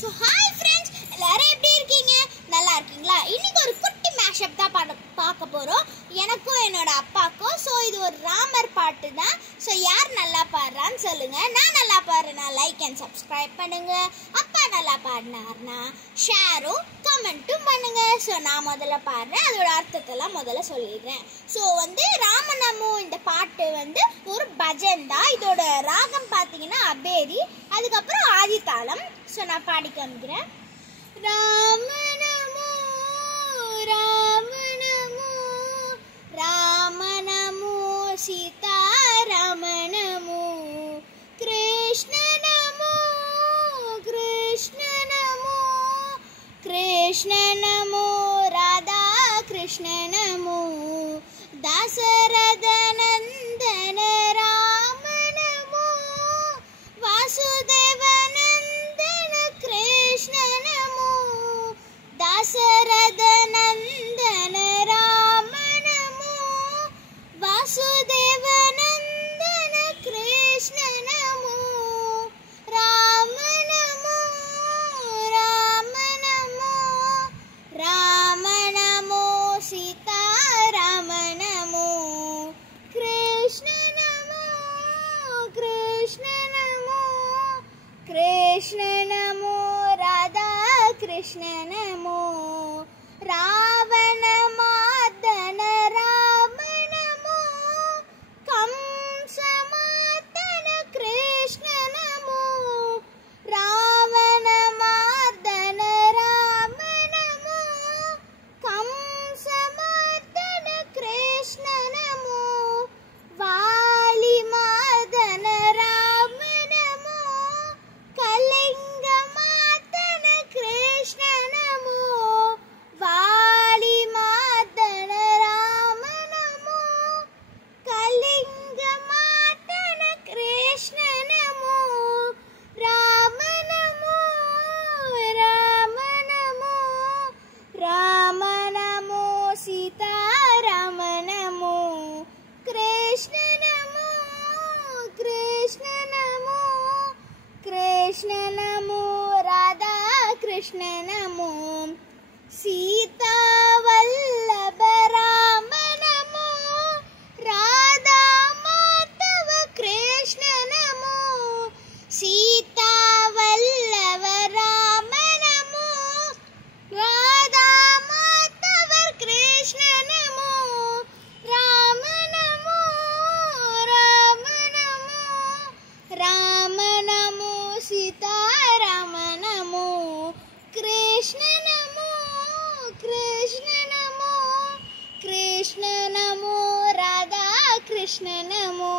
So hi friends, எல்லாரும் எப்படி இருக்கீங்க? நல்லா இருக்கீங்களா? இன்னைக்கு ஒரு குட்டி மேஷப் தான் பார்க்க போகிறோம், எனக்கும் என்னோட அப்பாவுக்கும். ஸோ இது ஒரு ராமர் பாட்டு தான். ஸோ யார் நல்லா பாடுறான்னு சொல்லுங்கள். நான் நல்லா பாடுறேன்னா லைக் அண்ட் சப்ஸ்கிரைப் பண்ணுங்கள். அப்பா நல்லா பாடினார்னா ஷேரும் கமெண்ட்டும் பண்ணுங்கள். ஸோ நான் முதல்ல பாடுறேன், அதோட அர்த்தத்தெல்லாம் முதல்ல சொல்லிடுறேன். ஸோ ராமநாமோ இந்த பாட்டு ஒரு பஜன் தான். இதோட ராகம் பார்த்தீங்கன்னா அபேரி, அதுக்கப்புறம் ஆதித்தாளம். ஸோ நான் பாடி காமிக்கிறேன். ராமநமோ ராமநமோ ராமநமோ சீதாராமநமோ கிருஷ்ணநமோ கிருஷ்ணநமோ கிருஷ்ணநமோ ராதா கிருஷ்ணநமோ தாசரத நந்தன ராமநமோ வாசுதேவ நந்தன கிருஷ்ணநமோ தாசரத நந்தன ராமநமோ வாசுதேவ நந்தன கிருஷ்ணநமோ ராமநமோ ராமநமோ ராமநமோ சீதாராமநமோ கிருஷ்ணநமோ கிருஷ்ணநமோ கிருஷ்ணநமோ ராதா கிருஷ்ணநமோ ராவண மார்தன ராமநமோ கம்சமார்தன கிருஷ்ணநமோ ராவண மார்தன ராமநமோ கம்சமார்தன கிருஷ்ணநமோ வாலி மார்தன ராமநமோ கலிங்க மார்தன கிருஷ்ணநமோ வாலி மார்தன ராமநமோ கலிங்க மார்தன கிருஷ்ணநமோ ராமநமோ ராமநமோ ராமநமோ சீதாராமநமோ கிருஷ்ணநமோ கிருஷ்ணநமோ கிருஷ்ணநமோ ராதா கிருஷ்ணநமோ சீதா வல்லப ராமநமோ ராதா மாதவ கிருஷ்ணநமோ சீதா வல்லவ ராமநமோ ராதா மாதவ கிருஷ்ணநமோ ராமநமோ ராமநமோ ராமநமோ சீதாராமநமோ கிருஷ்ணநமோ கிருஷ்ணநமோ கிருஷ்ணநமோ ராதா கிருஷ்ணநமோ.